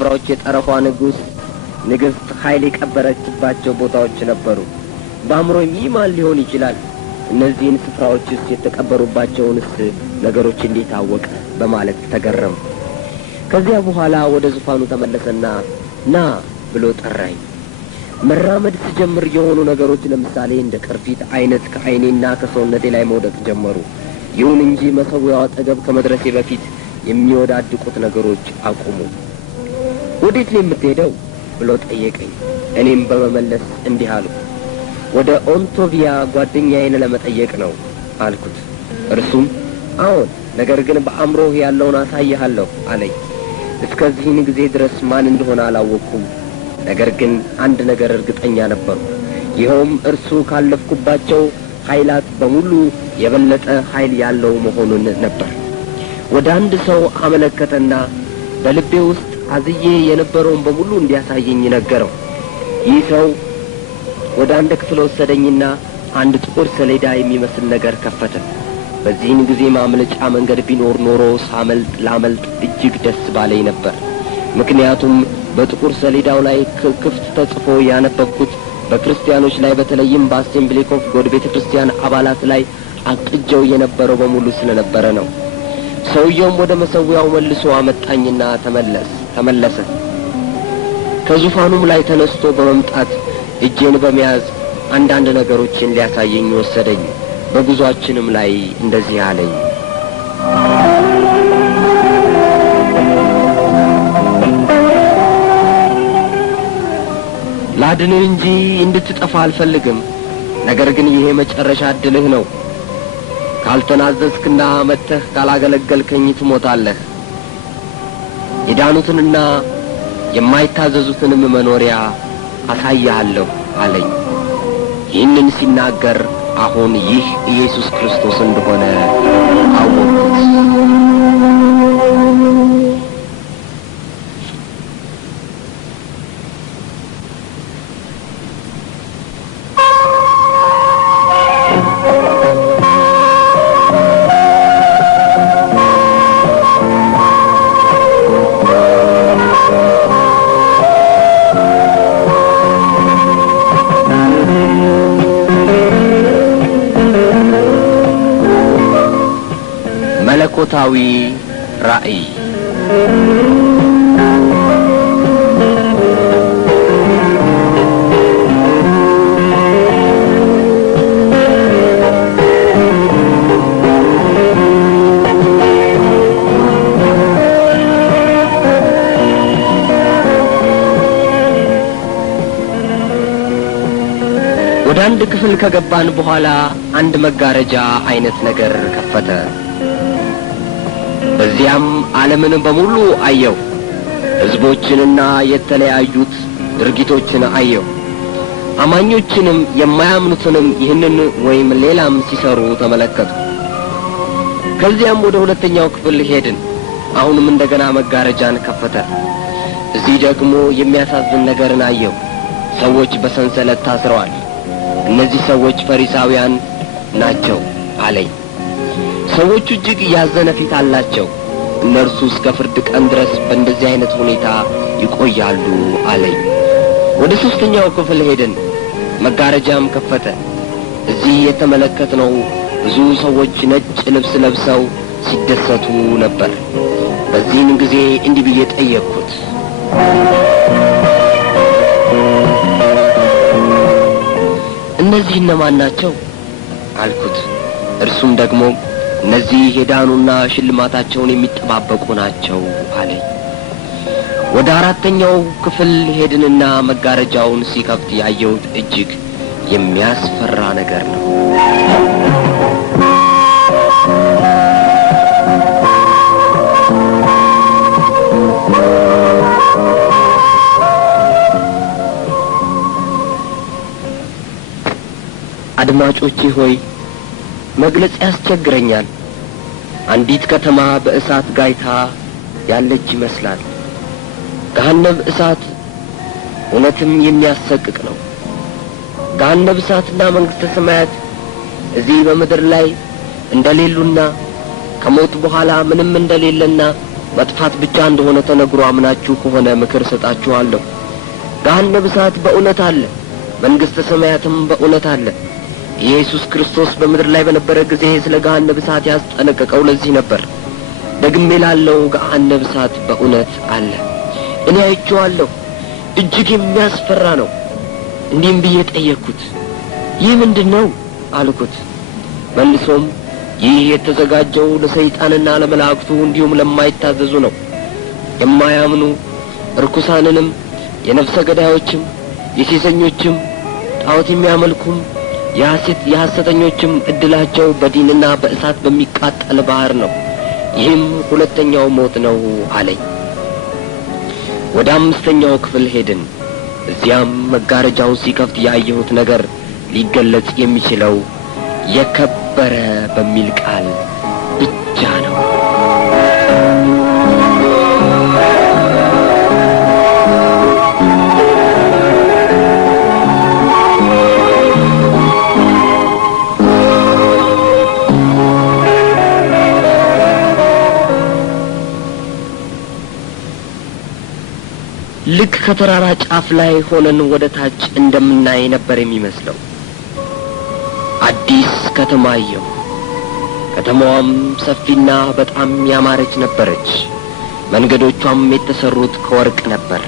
ስፍራዎች የጠረፏ ንግሥት ኃይል የቀበረችባቸው ቦታዎች ነበሩ። በአእምሮዬም ይህ ማን ሊሆን ይችላል? እነዚህን ስፍራዎችስ የተቀበሩባቸውንስ ነገሮች እንዴት አወቀ? በማለት ተገረሙ። ከዚያ በኋላ ወደ ዙፋኑ ተመለሰና ና ብሎ ጠራኝ። መራመድ ስጀምር የሆኑ ነገሮች ለምሳሌ እንደ ቅርፊት አይነት ከዓይኔና ከሰውነቴ ላይ መውደቅ ጀመሩ። ይሁን እንጂ መሠዊያው አጠገብ ከመድረሴ በፊት የሚወዳድቁት ነገሮች አቁሙ። ወዴት ነው የምትሄደው ብሎ ጠየቀኝ። እኔም በመመለስ እንዲህ አልኩ፣ ወደ ኦንቶቪያ ጓደኛዬን ለመጠየቅ ነው አልኩት። እርሱም አዎን፣ ነገር ግን በአእምሮህ ያለውን አሳይሃለሁ አለኝ። እስከዚህን ጊዜ ድረስ ማን እንደሆነ አላወቅኩም። ነገር ግን አንድ ነገር እርግጠኛ ነበርኩ። ይኸውም እርሱ ካለፍኩባቸው ኃይላት በሙሉ የበለጠ ኃይል ያለው መሆኑን ነበር። ወደ አንድ ሰው አመለከተና በልቤ ውስጥ አዝዬ የነበረውን በሙሉ እንዲያሳየኝ ነገረው። ይህ ሰው ወደ አንድ ክፍል ወሰደኝና አንድ ጥቁር ሰሌዳ የሚመስል ነገር ከፈተ። በዚህን ጊዜ ማምለጫ መንገድ ቢኖር ኖሮ ላመልጥ እጅግ ደስ ባለኝ ነበር። ምክንያቱም በጥቁር ሰሌዳው ላይ ክፍት ተጽፎ ያነበብኩት በክርስቲያኖች ላይ በተለይም በአሴምብሊ ኦፍ ጎድ ቤተ ክርስቲያን አባላት ላይ አቅጀው የነበረው በሙሉ ስለነበረ ነው። ሰውየውም ወደ መሠዊያው መልሶ አመጣኝና ተመለሰ። ከዙፋኑም ላይ ተነስቶ በመምጣት እጄን በመያዝ አንዳንድ ነገሮችን ሊያሳየኝ ወሰደኝ። በጉዟችንም ላይ እንደዚህ አለኝ፣ ላድንህ እንጂ እንድትጠፋ አልፈልግም። ነገር ግን ይሄ መጨረሻ ዕድልህ ነው። ካልተናዘዝክና መጥተህ ካላገለገልከኝ ትሞታለህ። የዳኑትንና የማይታዘዙትንም መኖሪያ አሳያለሁ አለኝ። ይህንን ሲናገር አሁን ይህ ኢየሱስ ክርስቶስ እንደሆነ አወቅኩት። መለኮታዊ ራእይ። ወደ አንድ ክፍል ከገባን በኋላ አንድ መጋረጃ አይነት ነገር ከፈተ። በዚያም ዓለምን በሙሉ አየሁ። ሕዝቦችንና የተለያዩት ድርጊቶችን አየሁ። አማኞችንም የማያምኑትንም ይህንን ወይም ሌላም ሲሰሩ ተመለከቱ። ከዚያም ወደ ሁለተኛው ክፍል ሄድን። አሁንም እንደገና መጋረጃን ከፈተ። እዚህ ደግሞ የሚያሳዝን ነገርን አየሁ። ሰዎች በሰንሰለት ታስረዋል። እነዚህ ሰዎች ፈሪሳውያን ናቸው አለኝ። ሰዎቹ እጅግ ያዘነ ፊት አላቸው። እነርሱ እስከ ፍርድ ቀን ድረስ በእንደዚህ አይነት ሁኔታ ይቆያሉ አለኝ። ወደ ሦስተኛው ክፍል ሄድን። መጋረጃም ከፈተ። እዚህ የተመለከትነው ብዙ ሰዎች ነጭ ልብስ ለብሰው ሲደሰቱ ነበር። በዚህን ጊዜ እንዲህ ብዬ ጠየቅኩት፣ እነዚህ እነማን ናቸው አልኩት። እርሱም ደግሞ እነዚህ የዳኑና ሽልማታቸውን የሚጠባበቁ ናቸው አለኝ። ወደ አራተኛው ክፍል ሄድንና መጋረጃውን ሲከፍት ያየሁት እጅግ የሚያስፈራ ነገር ነው። አድማጮቼ ሆይ መግለጽ ያስቸግረኛል። አንዲት ከተማ በእሳት ጋይታ ያለች ይመስላል። ገሃነም እሳት እውነትም የሚያሰቅቅ ነው። ገሃነም እሳትና መንግሥተ ሰማያት እዚህ በምድር ላይ እንደሌሉና ከሞት በኋላ ምንም እንደሌለና መጥፋት ብቻ እንደሆነ ተነግሮ አምናችሁ ከሆነ ምክር ሰጣችኋለሁ። ገሃነመ እሳት በእውነት አለ፣ መንግሥተ ሰማያትም በእውነት አለ። ኢየሱስ ክርስቶስ በምድር ላይ በነበረ ጊዜ ስለ ገሃነመ እሳት ያስጠነቀቀው ለዚህ ነበር። ደግሜ እላለሁ፣ ገሃነመ እሳት በእውነት አለ። እኔ አይቼዋለሁ፣ እጅግ የሚያስፈራ ነው። እንዲህም ብዬ ጠየቅኩት፣ ይህ ምንድነው አልኩት። መልሶም ይህ የተዘጋጀው ለሰይጣንና ለመላእክቱ እንዲሁም ለማይታዘዙ ነው። የማያምኑ ርኩሳንንም፣ የነፍሰ ገዳዮችም፣ የሴሰኞችም፣ ጣዖት የሚያመልኩም የሐሰተኞችም ዕድላቸው በዲንና በእሳት በሚቃጠል ባህር ነው። ይህም ሁለተኛው ሞት ነው አለኝ። ወደ አምስተኛው ክፍል ሄድን። እዚያም መጋረጃውን ሲከፍት ያየሁት ነገር ሊገለጽ የሚችለው የከበረ በሚል ቃል ብቻ ነው። ልክ ከተራራ ጫፍ ላይ ሆነን ወደ ታች እንደምናይ ነበር የሚመስለው። አዲስ ከተማ አየሁ። ከተማዋም ሰፊና በጣም ያማረች ነበረች። መንገዶቿም የተሰሩት ከወርቅ ነበር።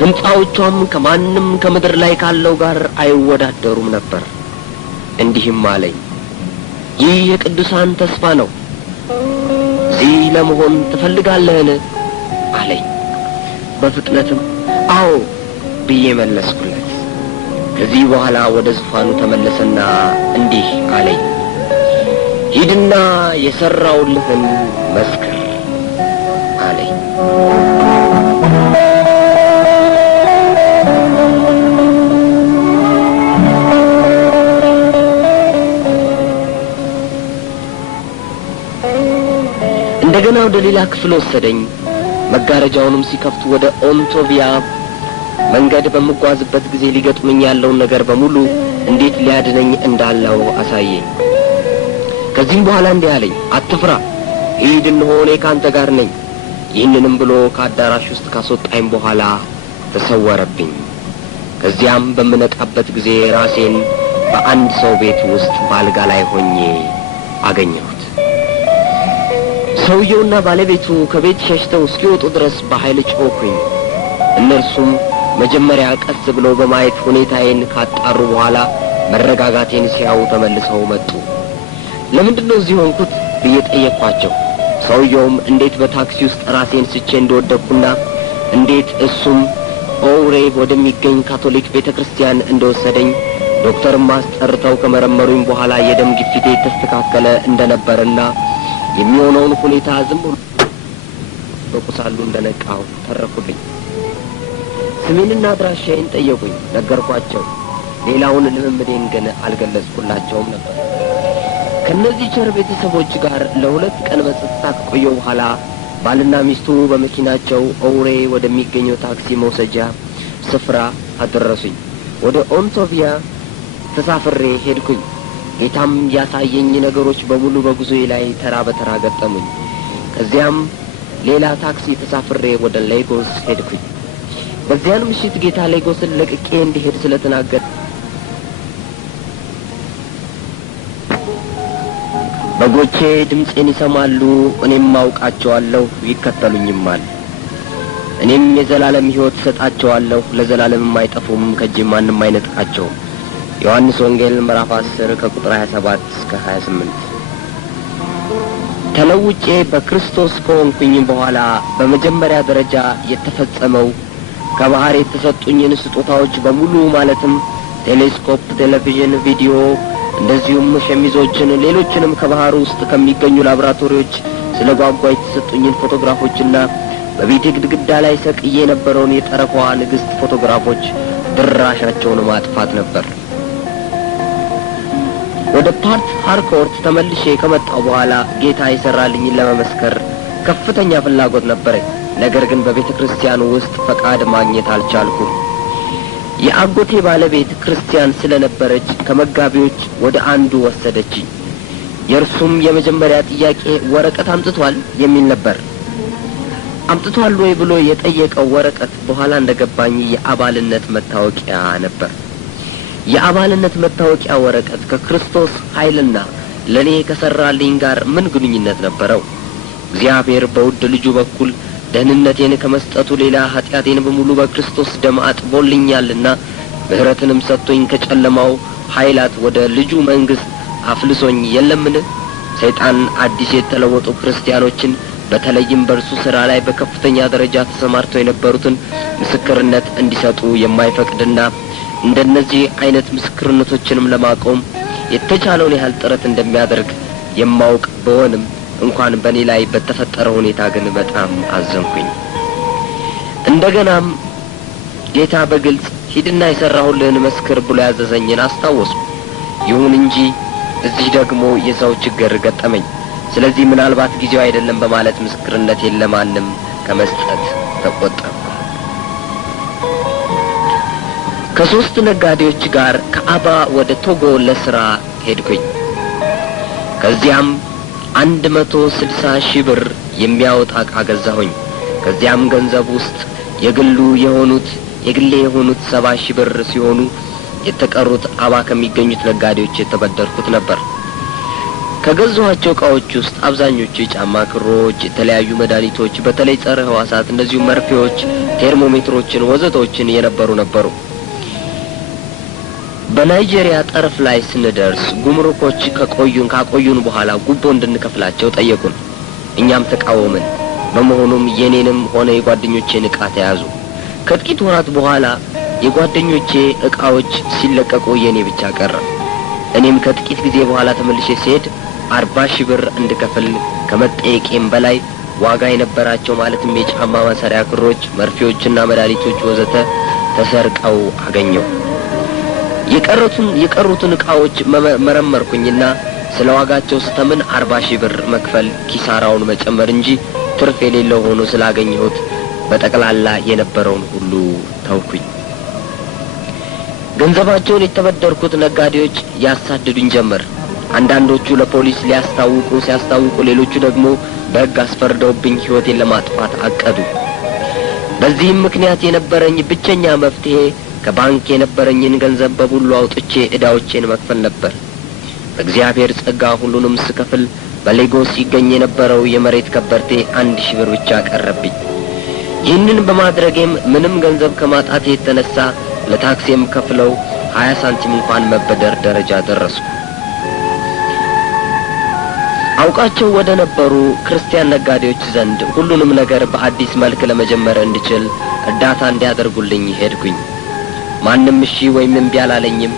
ሕንጻዎቿም ከማንም ከምድር ላይ ካለው ጋር አይወዳደሩም ነበር። እንዲህም አለኝ፣ ይህ የቅዱሳን ተስፋ ነው። እዚህ ለመሆን ትፈልጋለህን አለኝ። በፍጥነትም አዎ ብዬ መለስኩለት። ከዚህ በኋላ ወደ ዙፋኑ ተመለሰና እንዲህ አለኝ፣ ሂድና የሠራውልህን መስክር አለኝ። እንደገና ወደ ሌላ ክፍል ወሰደኝ። መጋረጃውንም ሲከፍቱ ወደ ኦንቶቪያ መንገድ በምጓዝበት ጊዜ ሊገጥመኝ ያለውን ነገር በሙሉ እንዴት ሊያድነኝ እንዳለው አሳየኝ። ከዚህም በኋላ እንዲህ አለኝ፣ አትፍራ፣ ሂድ፣ እነሆ እኔ ከአንተ ጋር ነኝ። ይህንንም ብሎ ከአዳራሽ ውስጥ ካስወጣኝ በኋላ ተሰወረብኝ። ከዚያም በምነቃበት ጊዜ ራሴን በአንድ ሰው ቤት ውስጥ በአልጋ ላይ ሆኜ አገኘሁት። ሰውየውና ባለቤቱ ከቤት ሸሽተው እስኪወጡ ድረስ በኃይል ጮኽኩኝ። እነርሱም መጀመሪያ ቀስ ብለው በማየት ሁኔታዬን ካጣሩ በኋላ መረጋጋቴን ሲያዩ ተመልሰው መጡ። ለምንድን ነው እዚህ ሆንኩት ብዬ ጠየቅኳቸው። ሰውየውም እንዴት በታክሲ ውስጥ ራሴን ስቼ እንደወደቅኩና እንዴት እሱም ኦውሬ ወደሚገኝ ካቶሊክ ቤተ ክርስቲያን እንደወሰደኝ ዶክተርም አስጠርተው ከመረመሩኝ በኋላ የደም ግፊቴ የተስተካከለ እንደነበርና የሚሆነውን ሁኔታ ዝም ብሎ በቁሳሉ እንደነቃው ተረኩልኝ። ስሜንና አድራሻዬን ጠየቁኝ፣ ነገርኳቸው። ሌላውን ልምምዴን ግን አልገለጽኩላቸውም ነበር። ከእነዚህ ቸር ቤተሰቦች ጋር ለ2 ቀን በጸጥታ ከቆየሁ በኋላ ባልና ሚስቱ በመኪናቸው ኦውሬ ወደሚገኘው ታክሲ መውሰጃ ስፍራ አደረሱኝ። ወደ ኦንቶቪያ ተሳፍሬ ሄድኩኝ። ጌታም ያሳየኝ ነገሮች በሙሉ በጉዞዬ ላይ ተራ በተራ ገጠሙኝ። ከዚያም ሌላ ታክሲ ተሳፍሬ ወደ ሌጎስ ሄድኩኝ። በዚያን ምሽት ጌታ ሌጎስን ለቅቄ እንዲሄድ ስለተናገረ በጎቼ ድምፄን ይሰማሉ፣ እኔም አውቃቸዋለሁ፣ ይከተሉኝማል። እኔም የዘላለም ሕይወት እሰጣቸዋለሁ፣ ለዘላለምም አይጠፉም፣ ከእጄም ማንም አይነጥቃቸውም። ዮሐንስ ወንጌል ምዕራፍ 10 ከቁጥር 27 እስከ 28። ተለውጬ በክርስቶስ ከሆንኩኝ በኋላ በመጀመሪያ ደረጃ የተፈጸመው ከባህር የተሰጡኝን ስጦታዎች በሙሉ ማለትም ቴሌስኮፕ፣ ቴሌቪዥን፣ ቪዲዮ፣ እንደዚሁም ሸሚዞችን፣ ሌሎችንም ከባህር ውስጥ ከሚገኙ ላቦራቶሪዎች ስለ ጓጓ የተሰጡኝን ፎቶግራፎችና በቤቴ ግድግዳ ላይ ሰቅዬ የነበረውን የጠረፏ ንግሥት ፎቶግራፎች ድራሻቸውን ማጥፋት ነበር። ወደ ፓርት ሃርኮርት ተመልሼ ከመጣሁ በኋላ ጌታ የሰራልኝን ለመመስከር ከፍተኛ ፍላጎት ነበረኝ። ነገር ግን በቤተ ክርስቲያኑ ውስጥ ፈቃድ ማግኘት አልቻልኩም። የአጎቴ ባለቤት ክርስቲያን ስለነበረች ከመጋቢዎች ወደ አንዱ ወሰደችኝ። የእርሱም የመጀመሪያ ጥያቄ ወረቀት አምጥቷል የሚል ነበር። አምጥቷል ወይ ብሎ የጠየቀው ወረቀት በኋላ እንደገባኝ የአባልነት መታወቂያ ነበር። የአባልነት መታወቂያ ወረቀት ከክርስቶስ ኃይልና ለኔ ከሰራልኝ ጋር ምን ግንኙነት ነበረው? እግዚአብሔር በውድ ልጁ በኩል ደህንነቴን ከመስጠቱ ሌላ ኃጢአቴን በሙሉ በክርስቶስ ደም አጥቦልኛልና ምሕረትንም ሰጥቶኝ ከጨለማው ኃይላት ወደ ልጁ መንግሥት አፍልሶኝ የለምን? ሰይጣን አዲስ የተለወጡ ክርስቲያኖችን በተለይም በእርሱ ሥራ ላይ በከፍተኛ ደረጃ ተሰማርተው የነበሩትን ምስክርነት እንዲሰጡ የማይፈቅድና እንደነዚህ አይነት ምስክርነቶችንም ለማቆም የተቻለውን ያህል ጥረት እንደሚያደርግ የማውቅ በሆንም እንኳን በእኔ ላይ በተፈጠረ ሁኔታ ግን በጣም አዘንኩኝ። እንደገናም ጌታ በግልጽ ሂድና የሠራሁልህን መስክር ብሎ ያዘዘኝን አስታወስኩ። ይሁን እንጂ እዚህ ደግሞ የሰው ችግር ገጠመኝ። ስለዚህ ምናልባት ጊዜው አይደለም በማለት ምስክርነቴን ለማንም ከመስጠት ተቆጠብኩ። ከ3 ነጋዴዎች ጋር ከአባ ወደ ቶጎ ለስራ ሄድኩኝ። ከዚያም 160,000 ብር የሚያወጣ ዕቃ ገዛሁኝ። ከዚያም ገንዘብ ውስጥ የግሌ የሆኑት 70,000 ብር ሲሆኑ የተቀሩት አባ ከሚገኙት ነጋዴዎች የተበደርኩት ነበር። ከገዛኋቸው ዕቃዎች ውስጥ አብዛኞቹ የጫማ ክሮች፣ የተለያዩ መድኃኒቶች፣ በተለይ ጸረ ሕዋሳት፣ እንደዚሁም መርፌዎች፣ ቴርሞሜትሮችን ወዘቶችን የነበሩ ነበሩ። በናይጄሪያ ጠረፍ ላይ ስንደርስ ጉምሩኮች ካቆዩን በኋላ ጉቦ እንድንከፍላቸው ጠየቁን። እኛም ተቃወምን። በመሆኑም የኔንም ሆነ የጓደኞቼን ዕቃ ተያዙ። ከጥቂት ወራት በኋላ የጓደኞቼ ዕቃዎች ሲለቀቁ የኔ ብቻ ቀረ። እኔም ከጥቂት ጊዜ በኋላ ተመልሼ ሲሄድ 40,000 ብር እንድከፍል ከመጠየቄም በላይ ዋጋ የነበራቸው ማለትም የጫማ ማሰሪያ ክሮች፣ መርፌዎችና መድኃኒቶች ወዘተ ተሰርቀው አገኘው። የቀሩትን ዕቃዎች መረመርኩኝና ስለ ዋጋቸው ስተምን 40,000 ብር መክፈል ኪሳራውን መጨመር እንጂ ትርፍ የሌለው ሆኖ ስላገኘሁት በጠቅላላ የነበረውን ሁሉ ተውኩኝ። ገንዘባቸውን የተበደርኩት ነጋዴዎች ያሳድዱኝ ጀመር። አንዳንዶቹ ለፖሊስ ሲያስታውቁ ሌሎቹ ደግሞ በሕግ አስፈርደውብኝ ሕይወቴን ለማጥፋት አቀዱ። በዚህም ምክንያት የነበረኝ ብቸኛ መፍትሄ ከባንክ የነበረኝን ገንዘብ በሙሉ አውጥቼ ዕዳዎቼን መክፈል ነበር። በእግዚአብሔር ጸጋ ሁሉንም ስከፍል በሌጎስ ይገኝ የነበረው የመሬት ከበርቴ 1,000 ብር ብቻ ቀረብኝ። ይህንን በማድረጌም ምንም ገንዘብ ከማጣቴ የተነሳ ለታክሲም ከፍለው 20 ሳንቲም እንኳን መበደር ደረጃ ደረስኩ። አውቃቸው ወደ ነበሩ ክርስቲያን ነጋዴዎች ዘንድ ሁሉንም ነገር በአዲስ መልክ ለመጀመር እንድችል እርዳታ እንዲያደርጉልኝ ሄድኩኝ። ማንም እሺ ወይም እምቢ አላለኝም።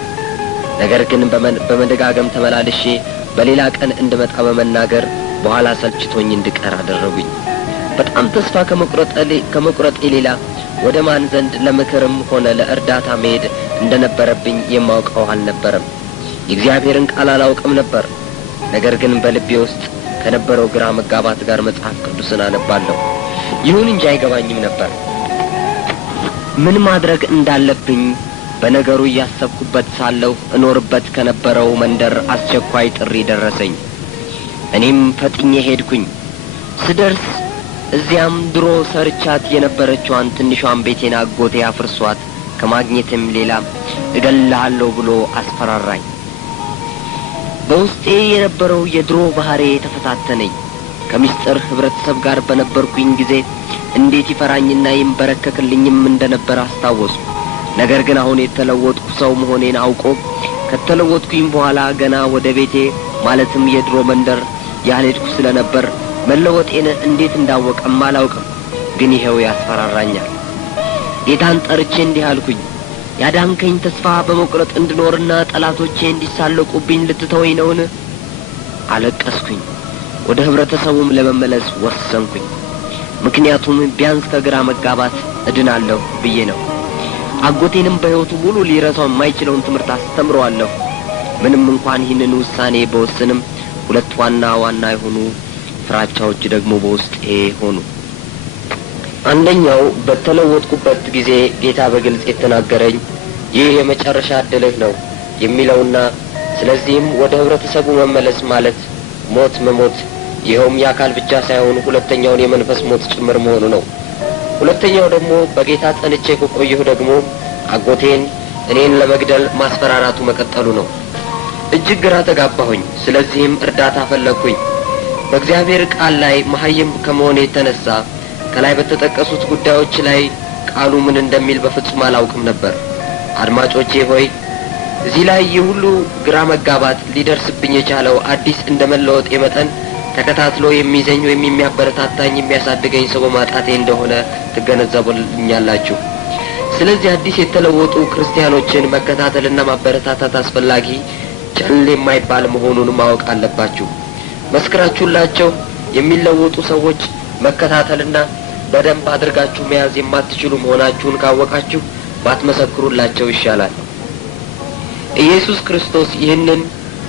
ነገር ግን በመደጋገም ተመላልሼ በሌላ ቀን እንድመጣ በመናገር በኋላ ሰልችቶኝ እንድቀር አደረጉኝ። በጣም ተስፋ ከመቁረጤ ሌላ ወደ ማን ዘንድ ለምክርም ሆነ ለእርዳታ መሄድ እንደነበረብኝ የማውቀው አልነበረም። የእግዚአብሔርን ቃል አላውቅም ነበር። ነገር ግን በልቤ ውስጥ ከነበረው ግራ መጋባት ጋር መጽሐፍ ቅዱስን አነባለሁ። ይሁን እንጂ አይገባኝም ነበር። ምን ማድረግ እንዳለብኝ በነገሩ እያሰብኩበት ሳለሁ እኖርበት ከነበረው መንደር አስቸኳይ ጥሪ ደረሰኝ። እኔም ፈጥኜ ሄድኩኝ። ስደርስ እዚያም ድሮ ሰርቻት የነበረችዋን ትንሿን ቤቴን አጎቴ አፍርሷት ከማግኘትም ሌላ እገልሃለሁ ብሎ አስፈራራኝ። በውስጤ የነበረው የድሮ ባህሬ ተፈታተነኝ። ከምስጢር ህብረተሰብ ጋር በነበርኩኝ ጊዜ እንዴት ይፈራኝና ይንበረከክልኝም እንደነበር አስታወስኩ። ነገር ግን አሁን የተለወጥኩ ሰው መሆኔን አውቆ ከተለወጥኩኝ በኋላ ገና ወደ ቤቴ ማለትም የድሮ መንደር ያልሄድኩ ስለነበር መለወጤን እንዴት እንዳወቀም አላውቅም። ግን ይሄው ያስፈራራኛል። ጌታን ጠርቼ እንዲህ አልኩኝ፣ ያዳንከኝ ተስፋ በመቁረጥ እንድኖርና ጠላቶቼ እንዲሳለቁብኝ ልትተወኝ ነውን? አለቀስኩኝ። ወደ ህብረተሰቡም ለመመለስ ወሰንኩኝ። ምክንያቱም ቢያንስ ከግራ መጋባት እድናለሁ ብዬ ነው። አጎቴንም በሕይወቱ ሙሉ ሊረሳው የማይችለውን ትምህርት አስተምረዋለሁ። ምንም እንኳን ይህንን ውሳኔ በወስንም 2 ዋና የሆኑ ፍራቻዎች ደግሞ በውስጤ ሆኑ። አንደኛው በተለወጥኩበት ጊዜ ጌታ በግልጽ የተናገረኝ ይህ የመጨረሻ ዕድልህ ነው የሚለውና ስለዚህም ወደ ህብረተሰቡ መመለስ ማለት ሞት መሞት፣ ይኸውም የአካል ብቻ ሳይሆን ሁለተኛውን የመንፈስ ሞት ጭምር መሆኑ ነው። ሁለተኛው ደግሞ በጌታ ጸንቼ ከቆየሁ ደግሞ አጎቴን እኔን ለመግደል ማስፈራራቱ መቀጠሉ ነው። እጅግ ግራ ተጋባሁኝ። ስለዚህም እርዳታ ፈለግኩኝ። በእግዚአብሔር ቃል ላይ መሀይም ከመሆኔ የተነሳ ከላይ በተጠቀሱት ጉዳዮች ላይ ቃሉ ምን እንደሚል በፍጹም አላውቅም ነበር። አድማጮቼ ሆይ እዚህ ላይ ይህ ሁሉ ግራ መጋባት ሊደርስብኝ የቻለው አዲስ እንደ መለወጤ መጠን ተከታትሎ የሚይዘኝ ወይም የሚያበረታታኝ የሚያሳድገኝ ሰው በማጣቴ እንደሆነ ትገነዘቡልኛላችሁ። ስለዚህ አዲስ የተለወጡ ክርስቲያኖችን መከታተልና ማበረታታት አስፈላጊ ጨል የማይባል መሆኑን ማወቅ አለባችሁ። መስክራችሁላቸው የሚለወጡ ሰዎች መከታተልና በደንብ አድርጋችሁ መያዝ የማትችሉ መሆናችሁን ካወቃችሁ ባትመሰክሩላቸው ይሻላል። ኢየሱስ ክርስቶስ ይህንን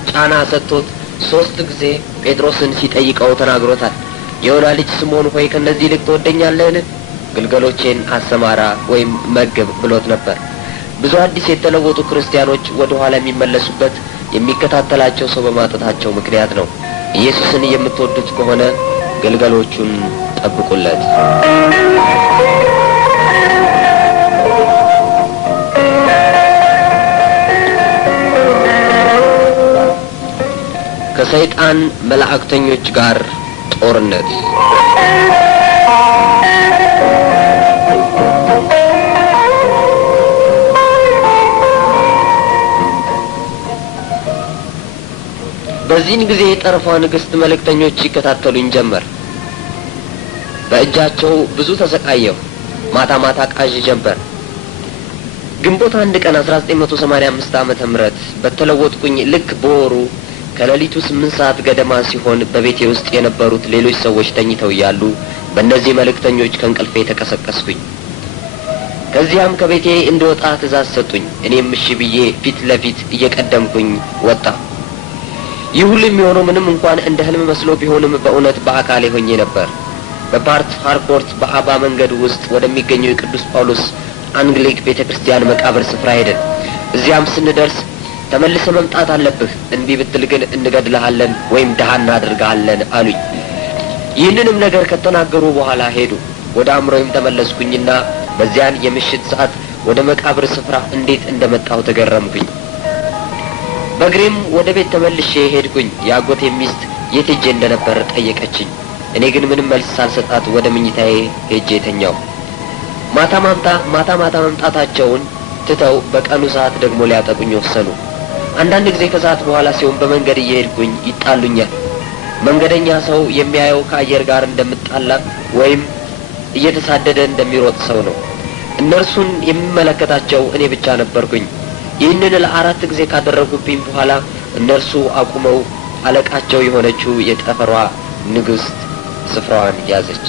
ጫና ሰጥቶት 3 ጊዜ ጴጥሮስን ሲጠይቀው ተናግሮታል። የዮና ልጅ ስምዖን ሆይ ከነዚህ ይልቅ ትወደኛለህን? ግልገሎቼን አሰማራ ወይም መግብ ብሎት ነበር። ብዙ አዲስ የተለወጡ ክርስቲያኖች ወደ ኋላ የሚመለሱበት የሚከታተላቸው ሰው በማጣታቸው ምክንያት ነው። ኢየሱስን የምትወዱት ከሆነ ግልገሎቹን ጠብቁለት። ከሰይጣን መላእክተኞች ጋር ጦርነት። በዚህን ጊዜ የጠረፏ ንግሥት መልእክተኞች ይከታተሉኝ ጀመር። በእጃቸው ብዙ ተሰቃየሁ። ማታ ማታ ቃዥ ጀመር። ግንቦት 1 ቀን 1985 ዓመተ ምህረት በተለወጥኩኝ ልክ በወሩ ከሌሊቱ 8 ሰዓት ገደማ ሲሆን በቤቴ ውስጥ የነበሩት ሌሎች ሰዎች ተኝተው እያሉ በእነዚህ መልእክተኞች ከእንቅልፌ ተቀሰቀስኩኝ። ከዚያም ከቤቴ እንድወጣ ትእዛዝ ሰጡኝ። እኔም እሺ ብዬ ፊት ለፊት እየቀደምኩኝ ወጣ። ይህ ሁሉ የሚሆነው ምንም እንኳን እንደ ህልም መስሎ ቢሆንም በእውነት በአካሌ ሆኜ ነበር። በፓርት ሃርኮርት በአባ መንገድ ውስጥ ወደሚገኘው የቅዱስ ጳውሎስ አንግሊክ ቤተ ክርስቲያን መቃብር ስፍራ ሄደን እዚያም ስንደርስ ተመልሰ መምጣት አለብህ፣ እንቢ ብትል ግን እንገድልሃለን ወይም ደሃ እናደርግሃለን አሉኝ። ይህንንም ነገር ከተናገሩ በኋላ ሄዱ። ወደ አእምሮዬም ተመለስኩኝና በዚያን የምሽት ሰዓት ወደ መቃብር ስፍራ እንዴት እንደመጣሁ ተገረምኩኝ። በእግሬም ወደ ቤት ተመልሼ ሄድኩኝ። የአጎቴ ሚስት የት ሄጄ እንደነበር ጠየቀችኝ። እኔ ግን ምንም መልስ ሳልሰጣት ወደ ምኝታዬ ሄጄ ተኛው። ማታ ማታ መምጣታቸውን ትተው በቀኑ ሰዓት ደግሞ ሊያጠቁኝ ወሰኑ። አንዳንድ ጊዜ ከሰዓት በኋላ ሲሆን በመንገድ እየሄድኩኝ ይጣሉኛል። መንገደኛ ሰው የሚያየው ከአየር ጋር እንደምጣላ ወይም እየተሳደደ እንደሚሮጥ ሰው ነው። እነርሱን የሚመለከታቸው እኔ ብቻ ነበርኩኝ። ይህንን ለ4 ጊዜ ካደረጉብኝ በኋላ እነርሱ አቁመው አለቃቸው የሆነችው የጠፈሯ ንግሥት ስፍራዋን ያዘች።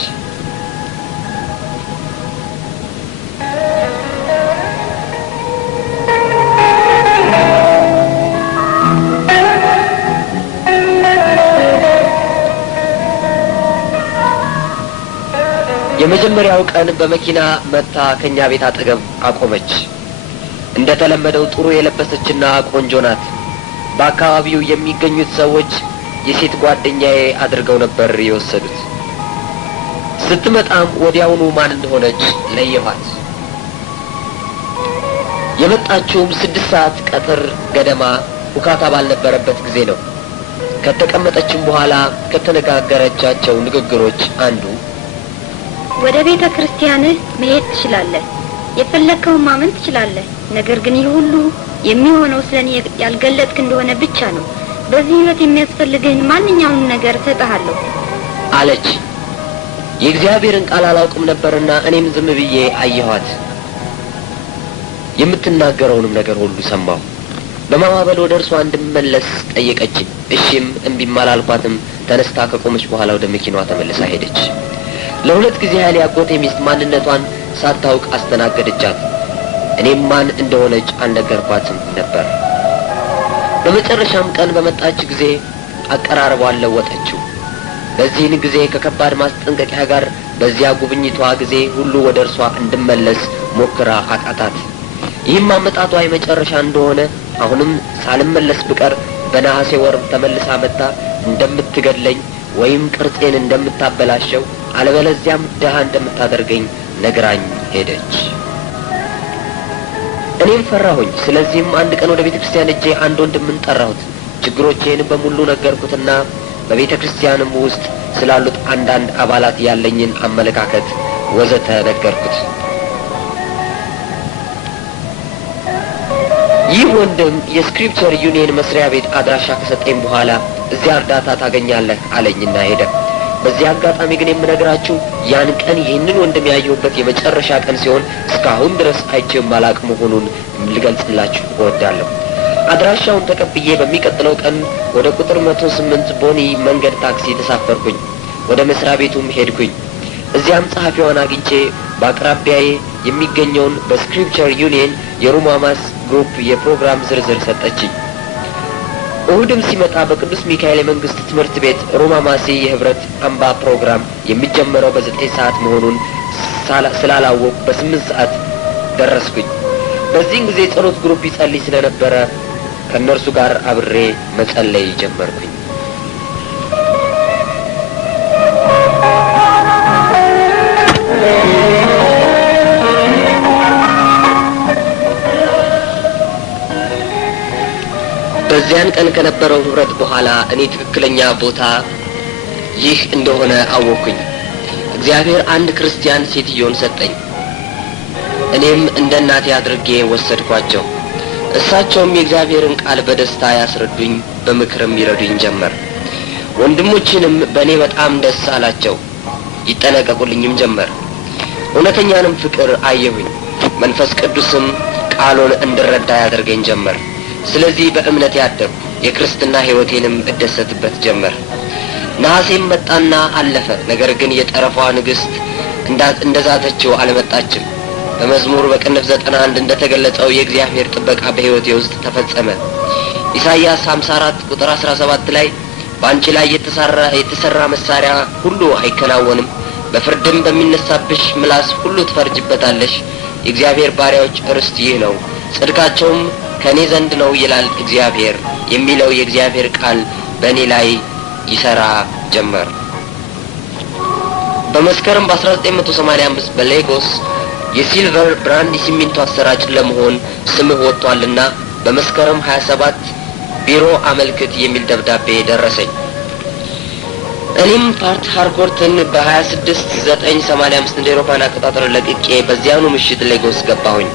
የመጀመሪያው ቀን በመኪና መጥታ ከኛ ቤት አጠገብ አቆመች። እንደ ተለመደው ጥሩ የለበሰችና ቆንጆ ናት። በአካባቢው የሚገኙት ሰዎች የሴት ጓደኛዬ አድርገው ነበር የወሰዱት። ስትመጣም ወዲያውኑ ማን እንደሆነች ለየኋት። የመጣችውም 6 ሰዓት ቀትር ገደማ ሁካታ ባልነበረበት ጊዜ ነው። ከተቀመጠችም በኋላ ከተነጋገረቻቸው ንግግሮች አንዱ ወደ ቤተ ክርስቲያንህ መሄድ ትችላለህ፣ የፈለከውን ማመን ትችላለህ። ነገር ግን ይህ ሁሉ የሚሆነው ስለኔ ያልገለጥክ እንደሆነ ብቻ ነው። በዚህ ህይወት የሚያስፈልግህን ማንኛውንም ነገር እሰጥሃለሁ አለች። የእግዚአብሔርን ቃል አላውቅም ነበርና እኔም ዝም ብዬ አየኋት። የምትናገረውንም ነገር ሁሉ ሰማሁ። በማባበል ወደ እርሷ እንድመለስ ጠየቀችኝ። እሺም እምቢም አላልኳትም። ተነስታ ከቆመች በኋላ ወደ መኪናዋ ተመልሳ ሄደች። ለ2 ጊዜ ያህል ያጎቴ ሚስት ማንነቷን ሳታውቅ አስተናገደቻት። እኔም ማን እንደሆነች አልነገርኳትም ነበር። በመጨረሻም ቀን በመጣች ጊዜ አቀራረቧን ለወጠችው። በዚህን ጊዜ ከከባድ ማስጠንቀቂያ ጋር በዚያ ጉብኝቷ ጊዜ ሁሉ ወደ እርሷ እንድመለስ ሞክራ አቃታት። ይህም አመጣጧ የመጨረሻ እንደሆነ አሁንም ሳልመለስ ብቀር በነሐሴ ወር ተመልሳ መጥታ እንደምትገድለኝ ወይም ቅርጼን እንደምታበላሸው አለበለዚያም ድሃ እንደምታደርገኝ ነግራኝ ሄደች። እኔም ፈራሁኝ። ስለዚህም አንድ ቀን ወደ ቤተ ክርስቲያን ሄጄ አንድ ወንድምን ጠራሁት። ችግሮቼን በሙሉ ነገርኩትና በቤተ ክርስቲያንም ውስጥ ስላሉት አንዳንድ አባላት ያለኝን አመለካከት ወዘተ ነገርኩት። ይህ ወንድም የስክሪፕቸር ዩኒየን መስሪያ ቤት አድራሻ ከሰጠኝ በኋላ እዚያ እርዳታ ታገኛለህ አለኝና ሄደ። በዚህ አጋጣሚ ግን የምነግራችሁ ያን ቀን ይህንን ወንድም ያየሁበት የመጨረሻ ቀን ሲሆን እስካሁን ድረስ አይቼው ማላቅ መሆኑን ልገልጽላችሁ እወዳለሁ። አድራሻውን ተቀብዬ በሚቀጥለው ቀን ወደ ቁጥር 108 ቦኒ መንገድ ታክሲ ተሳፈርኩኝ። ወደ መስሪያ ቤቱም ሄድኩኝ። እዚያም ጸሐፊዋን አግኝቼ በአቅራቢያዬ የሚገኘውን በስክሪፕቸር ዩኒየን የሩማማስ ግሩፕ የፕሮግራም ዝርዝር ሰጠችኝ። እሁድም ሲመጣ በቅዱስ ሚካኤል የመንግስት ትምህርት ቤት ሩማማሲ የህብረት አምባ ፕሮግራም የሚጀመረው በ9 ሰዓት መሆኑን ስላላወቁ በ8 ሰዓት ደረስኩኝ። በዚህን ጊዜ ጸሎት ግሩፕ ይጸልይ ስለነበረ ከእነርሱ ጋር አብሬ መጸለይ ጀመርኩኝ። በዚያን ቀን ከነበረው ህብረት በኋላ እኔ ትክክለኛ ቦታ ይህ እንደሆነ አወቅኩኝ። እግዚአብሔር አንድ ክርስቲያን ሴትዮን ሰጠኝ። እኔም እንደ እናቴ አድርጌ ወሰድኳቸው። እሳቸውም የእግዚአብሔርን ቃል በደስታ ያስረዱኝ፣ በምክርም ይረዱኝ ጀመር። ወንድሞችንም በእኔ በጣም ደስ አላቸው፣ ይጠነቀቁልኝም ጀመር። እውነተኛንም ፍቅር አየሁኝ። መንፈስ ቅዱስም ቃሉን እንድረዳ ያደርገኝ ጀመር። ስለዚህ በእምነት ያደርኩ፣ የክርስትና ሕይወቴንም እደሰትበት ጀመር። ነሐሴም መጣና አለፈ። ነገር ግን የጠረፏ ንግሥት እንደዛተችው አልመጣችም። በመዝሙር በቅንፍ 91 እንደተገለጸው የእግዚአብሔር ጥበቃ በሕይወቴ ውስጥ ተፈጸመ። ኢሳይያስ 54 ቁጥር 17 ላይ በአንቺ ላይ የተሰራ መሳሪያ ሁሉ አይከናወንም፣ በፍርድም በሚነሳብሽ ምላስ ሁሉ ትፈርጅበታለሽ። የእግዚአብሔር ባሪያዎች ርስት ይህ ነው፣ ጽድቃቸውም ከእኔ ዘንድ ነው ይላል እግዚአብሔር የሚለው የእግዚአብሔር ቃል በእኔ ላይ ይሰራ ጀመር። በመስከረም በ1985 በሌጎስ የሲልቨር ብራንድ ሲሚንቶ አሰራጭ ለመሆን ስምህ ወጥቷልና በመስከረም 27 ቢሮ አመልክት የሚል ደብዳቤ ደረሰኝ። እኔም ፓርት ሃርኮርትን በ26/9/85 እንደ አውሮፓውያን አቆጣጠር ለቅቄ በዚያኑ ምሽት ሌጎስ ገባሁኝ።